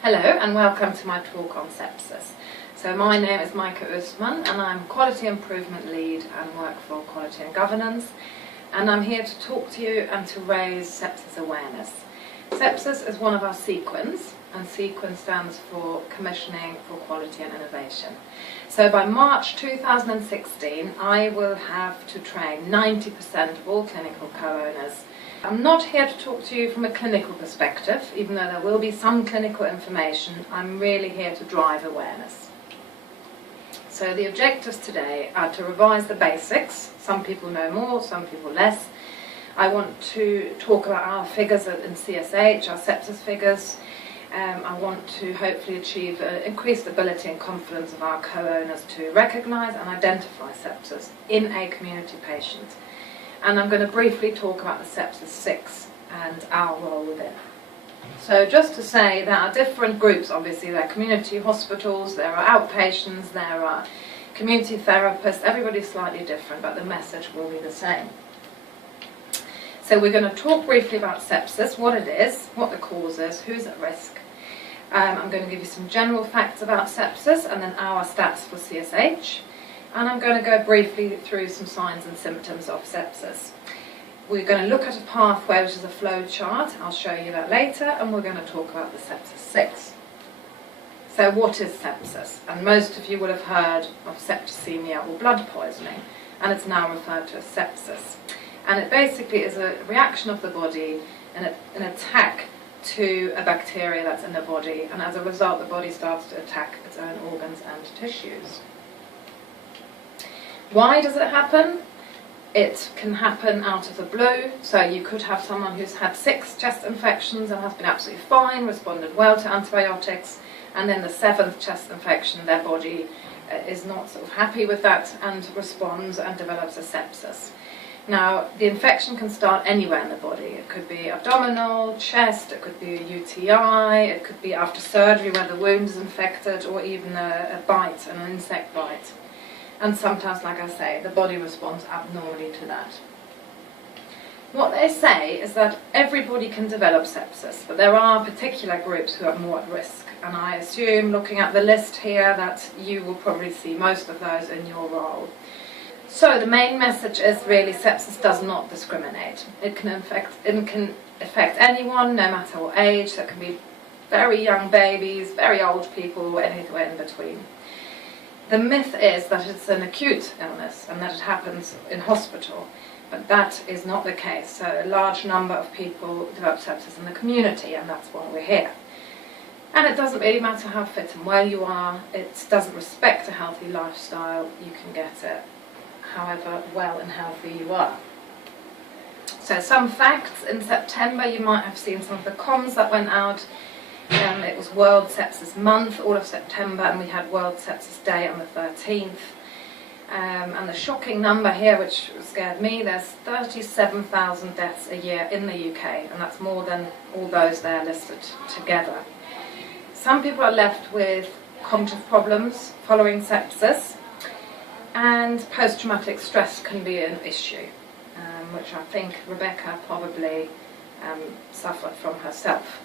Hello and welcome to my talk on sepsis. So my name is Maike Oostman and I'm Quality Improvement Lead and work for Quality and Governance, and I'm here to talk to you and to raise sepsis awareness. Sepsis is one of our sequins, and sequin stands for Commissioning for Quality and Innovation. So by March 2016 I will have to train 90% of all clinical co-owners. I'm not here to talk to you from a clinical perspective, even though there will be some clinical information. I'm really here to drive awareness. So the objectives today are to revise the basics. Some people know more, some people less. I want to talk about our figures in CSH, our sepsis figures. I want to hopefully achieve increased ability and confidence of our co-owners to recognise and identify sepsis in a community patient. And I'm going to briefly talk about the Sepsis 6 and our role within. So just to say, there are different groups. Obviously there are community hospitals, there are outpatients, there are community therapists. Everybody's slightly different, but the message will be the same. So we're going to talk briefly about sepsis, what it is, what the cause is, who's at risk. I'm going to give you some general facts about sepsis and then our stats for CSH. And I'm going to go briefly through some signs and symptoms of sepsis. We're going to look at a pathway, which is a flow chart. I'll show you that later, and we're going to talk about the Sepsis 6. So what is sepsis? And most of you will have heard of septicemia or blood poisoning, and it's now referred to as sepsis. And it basically is a reaction of the body, an attack to a bacteria that's in the body, and as a result the body starts to attack its own organs and tissues. Why does it happen? It can happen out of the blue, so you could have someone who's had 6 chest infections and has been absolutely fine, responded well to antibiotics, and then the 7th chest infection, their body is not sort of happy with that and responds and develops a sepsis. Now, the infection can start anywhere in the body. It could be abdominal, chest, it could be a UTI, it could be after surgery where the wound is infected, or even a bite, an insect bite. And sometimes, like I say, the body responds abnormally to that. What they say is that everybody can develop sepsis, but there are particular groups who are more at risk. And I assume, looking at the list here, that you will probably see most of those in your role. So the main message is really sepsis does not discriminate. It can affect anyone, no matter what age. So it can be very young babies, very old people, anywhere in between. The myth is that it's an acute illness and that it happens in hospital, but that is not the case. So a large number of people develop sepsis in the community, and that's why we're here. And it doesn't really matter how fit and well you are. It doesn't respect a healthy lifestyle. You can get it however well and healthy you are. So some facts. In September you might have seen some of the comms that went out. It was World Sepsis Month, all of September, and we had World Sepsis Day on the 13th. And the shocking number here, which scared me, there's 37,000 deaths a year in the UK, and that's more than all those there listed together. Some people are left with cognitive problems following sepsis, and post-traumatic stress can be an issue, which I think Rebecca probably suffered from herself.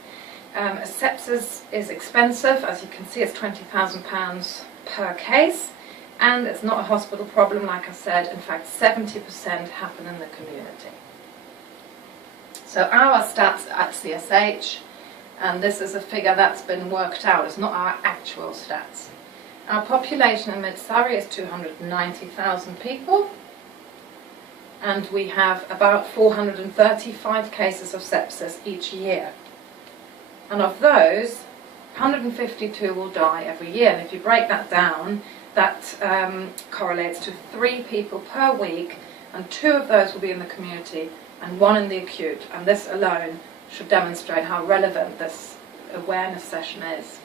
Sepsis is expensive. As you can see, it's £20,000 per case, and it's not a hospital problem, like I said. In fact, 70% happen in the community. So our stats at CSH, and this is a figure that's been worked out, it's not our actual stats. Our population in Mid-Surrey is 290,000 people, and we have about 435 cases of sepsis each year. And of those, 152 will die every year. And if you break that down, that correlates to 3 people per week, and 2 of those will be in the community and 1 in the acute. And this alone should demonstrate how relevant this awareness session is.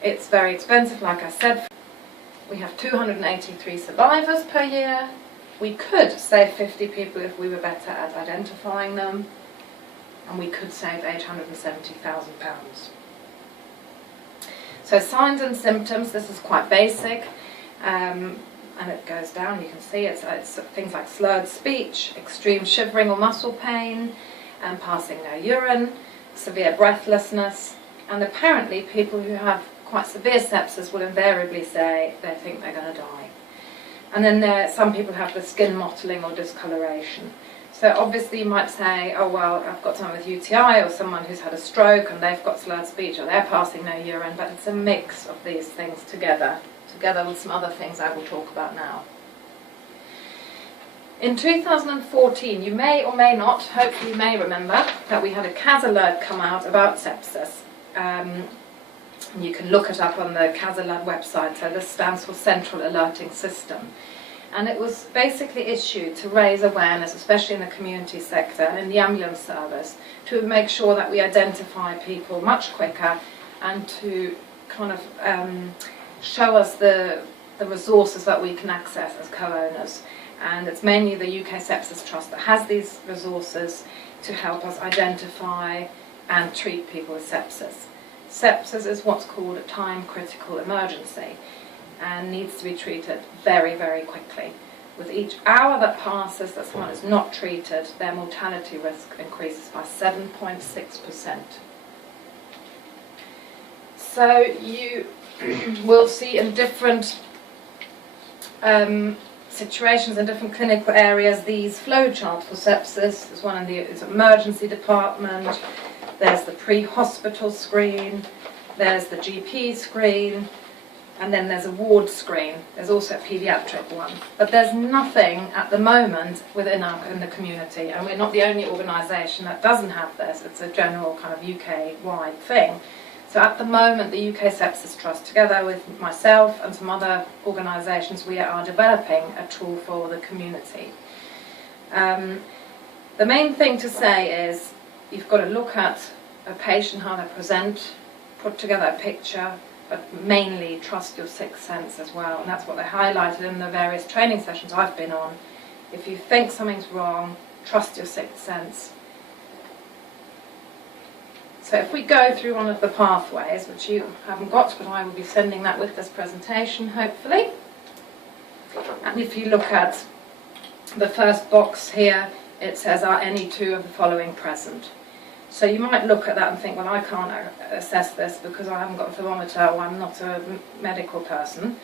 It's very expensive, like I said. We have 283 survivors per year. We could save 50 people if we were better at identifying them. And we could save £870,000. So signs and symptoms, this is quite basic, and it goes down, you can see it's things like slurred speech, extreme shivering or muscle pain, passing no urine, severe breathlessness, And apparently people who have quite severe sepsis will invariably say they think they're going to die. And then some people have the skin mottling or discoloration. So obviously you might say, oh well, I've got someone with UTI or someone who's had a stroke and they've got slurred speech or they're passing no urine, but it's a mix of these things together with some other things I will talk about now. In 2014, you may or may not, hopefully you may remember, that we had a CAS alert come out about sepsis. You can look it up on the CAS alert website, so this stands for Central Alerting System. And it was basically issued to raise awareness, especially in the community sector and in the ambulance service, to make sure that we identify people much quicker and to kind of show us the resources that we can access as co-owners. And it's mainly the UK Sepsis Trust that has these resources to help us identify and treat people with sepsis. Sepsis is what's called a time-critical emergency and needs to be treated very, very quickly. With each hour that passes that someone is not treated, their mortality risk increases by 7.6%. So you will see in different situations in different clinical areas these flowcharts for sepsis. There's one in the emergency department, there's the pre-hospital screen, there's the GP screen, and then there's a ward screen. There's also a paediatric one. But there's nothing at the moment in the community, and we're not the only organisation that doesn't have this. It's a general kind of UK-wide thing. So at the moment, the UK Sepsis Trust, together with myself and some other organisations, we are developing a tool for the community. The main thing to say is you've got to look at a patient, how they present, put together a picture, but mainly trust your sixth sense as well. And that's what they highlighted in the various training sessions I've been on. If you think something's wrong, trust your sixth sense. So if we go through one of the pathways, which you haven't got, but I will be sending that with this presentation, hopefully. And if you look at the first box here, it says, are any two of the following present? So you might look at that and think, well, I can't assess this because I haven't got a thermometer or I'm not a medical person.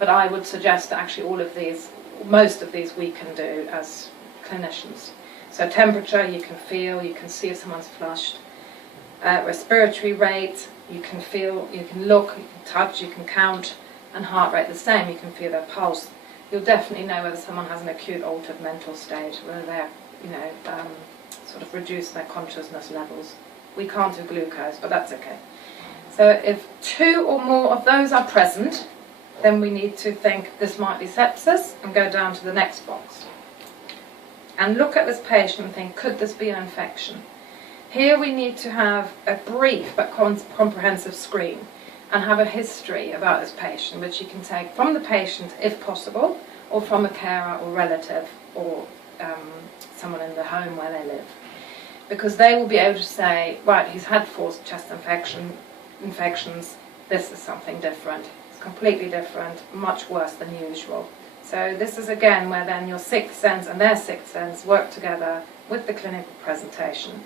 But I would suggest that actually all of these, most of these we can do as clinicians. So temperature, you can feel, you can see if someone's flushed. Respiratory rate, you can feel, you can look, you can touch, you can count, and heart rate the same, you can feel their pulse. You'll definitely know whether someone has an acute altered mental state, whether they're, sort of reduce their consciousness levels. We can't do glucose, but that's okay. So if two or more of those are present, then we need to think this might be sepsis and go down to the next box. And look at this patient and think, could this be an infection? Here we need to have a brief but comprehensive screen and have a history about this patient, which you can take from the patient if possible, or from a carer or relative or someone in the home where they live. Because they will be able to say, right, he's had 4 chest infections, this is something different. It's completely different, much worse than usual. So this is again where then your sixth sense and their sixth sense work together with the clinical presentation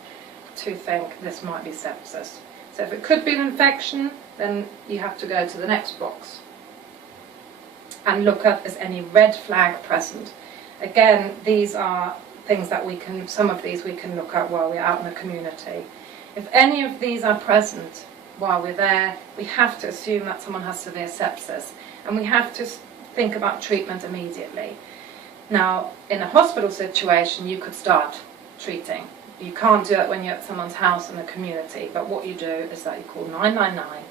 to think this might be sepsis. So if it could be an infection, then you have to go to the next box and look at is any red flag present. Again, these are things that we can, some of these we can look at while we're out in the community. If any of these are present while we're there, we have to assume that someone has severe sepsis, and we have to think about treatment immediately. Now, in a hospital situation, you could start treating. You can't do it when you're at someone's house in the community, but what you do is that you call 999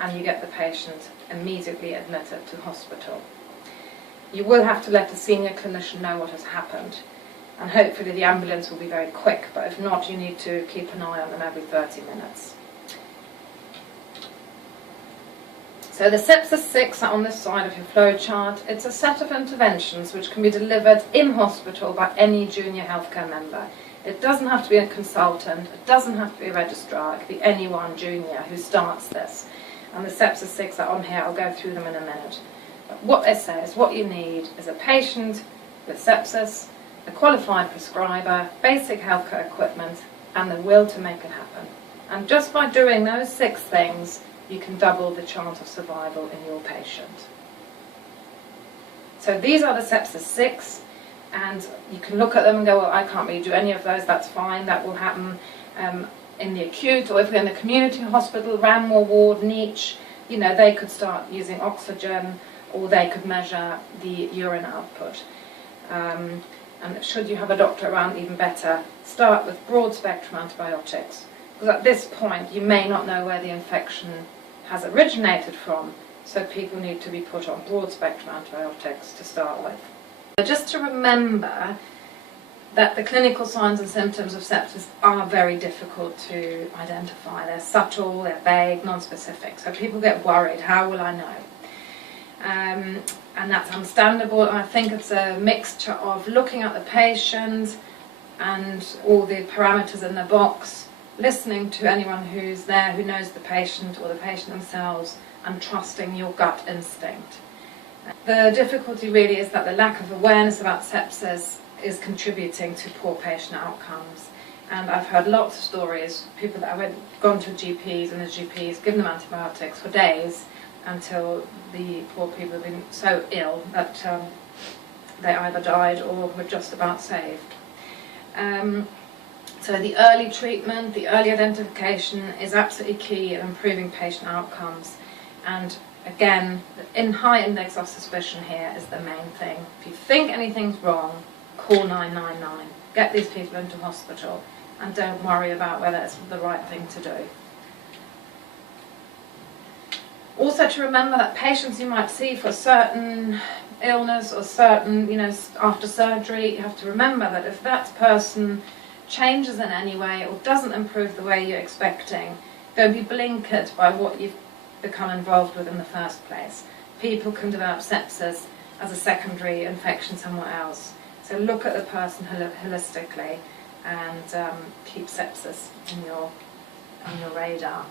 and you get the patient immediately admitted to hospital. You will have to let the senior clinician know what has happened, and hopefully the ambulance will be very quick, but if not, you need to keep an eye on them every 30 minutes. So the Sepsis 6 are on this side of your flow chart. It's a set of interventions which can be delivered in hospital by any junior healthcare member. It doesn't have to be a consultant, it doesn't have to be a registrar, it could be anyone junior who starts this. And the Sepsis 6 are on here, I'll go through them in a minute. But what they say is what you need is a patient with sepsis, a qualified prescriber, basic healthcare equipment, and the will to make it happen. And just by doing those 6 things, you can double the chance of survival in your patient. So these are the sepsis 6, and you can look at them and go, well, I can't really do any of those, that's fine, that will happen in the acute, or if we're in the community hospital, Ranmore ward, niche, you know, they could start using oxygen, or they could measure the urine output. And should you have a doctor around, even better, start with broad spectrum antibiotics, because at this point you may not know where the infection has originated from, so people need to be put on broad spectrum antibiotics to start with. Just to remember that the clinical signs and symptoms of sepsis are very difficult to identify. They're subtle, they're vague, non-specific, so people get worried, how will I know? And that's understandable, and I think it's a mixture of looking at the patient and all the parameters in the box, listening to anyone who's there who knows the patient or the patient themselves, and trusting your gut instinct. The difficulty really is that the lack of awareness about sepsis is contributing to poor patient outcomes. And I've heard lots of stories, people that have gone to GPs and the GPs given them antibiotics for days until the poor people have been so ill that they either died or were just about saved. So the early treatment, the early identification is absolutely key in improving patient outcomes. And again, the high index of suspicion here is the main thing. If you think anything's wrong, call 999. Get these people into hospital, and don't worry about whether it's the right thing to do. Also to remember that patients you might see for a certain illness or certain, after surgery, you have to remember that if that person changes in any way or doesn't improve the way you're expecting, don't be blinkered by what you've become involved with in the first place. People can develop sepsis as a secondary infection somewhere else. So look at the person holistically and keep sepsis on your radar.